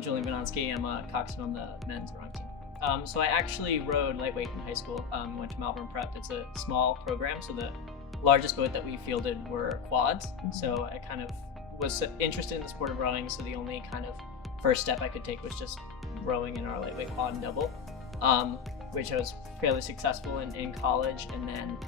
Julian Venonsky. I'm a coxswain on the men's rowing team. So I actually rowed lightweight in high school. Went to Malvern Prep. It's a small program, so the largest boat that we fielded were quads. So I kind of was interested in the sport of rowing, so the only kind of first step I could take was just rowing in our lightweight quad and double, which I was fairly successful in college. And then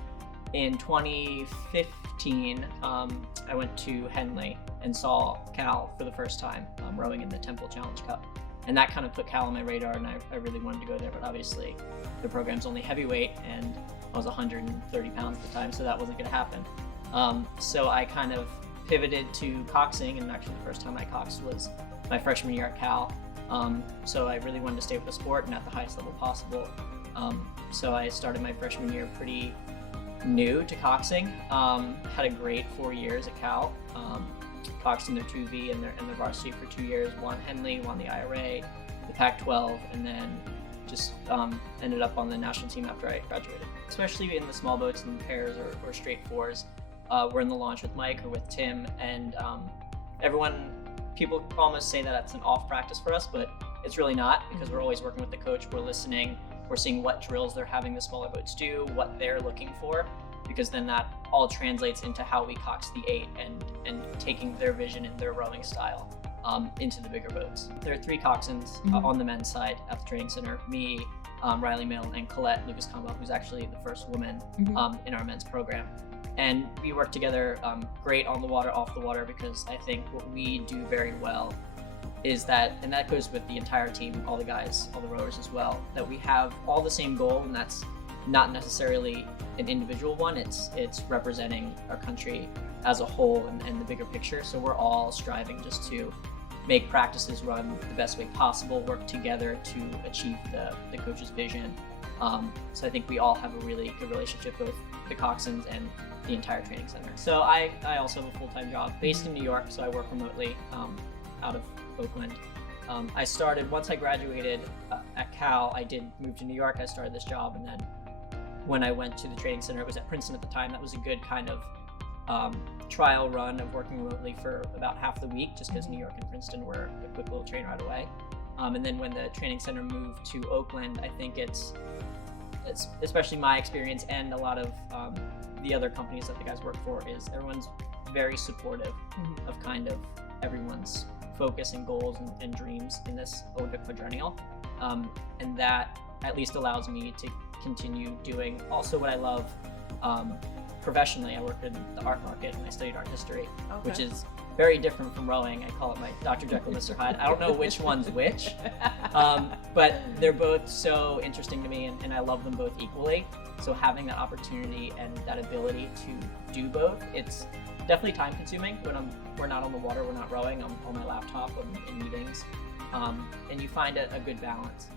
in 2015, I went to Henley and saw Cal for the first time, rowing in the Temple Challenge Cup. And that kind of put Cal on my radar, and I really wanted to go there, but obviously the program's only heavyweight, and I was 130 pounds at the time, so that wasn't gonna happen. So I kind of pivoted to coxing, and actually the first time I coxed was my freshman year at Cal. So I really wanted to stay with the sport and at the highest level possible. So I started my freshman year pretty new to coxing. Had a great 4 years at Cal. Coxed in their 2V and their varsity for 2 years. Won Henley, won the IRA, the Pac-12, and then just ended up on the national team after I graduated. Especially in the small boats and pairs or straight fours. We're in the launch with Mike or with Tim, and people almost say that that's an off practice for us, but it's really not, because we're always working with the coach. We're listening, we're seeing what drills they're having the smaller boats do, what they're looking for, because then that all translates into how we cox the 8 and taking their vision and their rowing style into the bigger boats. There are 3 coxswains on the men's side at the training center: me, Riley Mill, and Colette Lucas Combo, who's actually the first woman in our men's program. And we work together great on the water, off the water, because I think what we do very well is that, and that goes with the entire team, all the guys, all the rowers as well, that we have all the same goal, and that's not necessarily an individual one, it's representing our country as a whole and the bigger picture. So we're all striving just to make practices run the best way possible, work together to achieve the coach's vision. So I think we all have a really good relationship with the coxswains and the entire training center. So I also have a full-time job based in New York, so I work remotely out of Oakland. I started, once I graduated at Cal, I did move to New York. I started this job, and then when I went to the training center, it was at Princeton at the time. That was a good kind of trial run of working remotely for about half the week, just because New York and Princeton were a quick little train ride away. And then when the training center moved to Oakland, I think it's especially my experience and a lot of the other companies that the guys work for, is everyone's very supportive of kind of everyone's focus and goals and dreams in this Olympic quadrennial. And that at least allows me to continue doing also what I love professionally. I work in the art market and I studied art history, which is very different from rowing. I call it my Dr. Jekyll, Mr. Hyde. I don't know which one's which, but they're both so interesting to me, and I love them both equally. So having that opportunity and that ability to do both, it's definitely time consuming. When we're not on the water, we're not rowing, I'm on my laptop, I'm in meetings, and you find a good balance.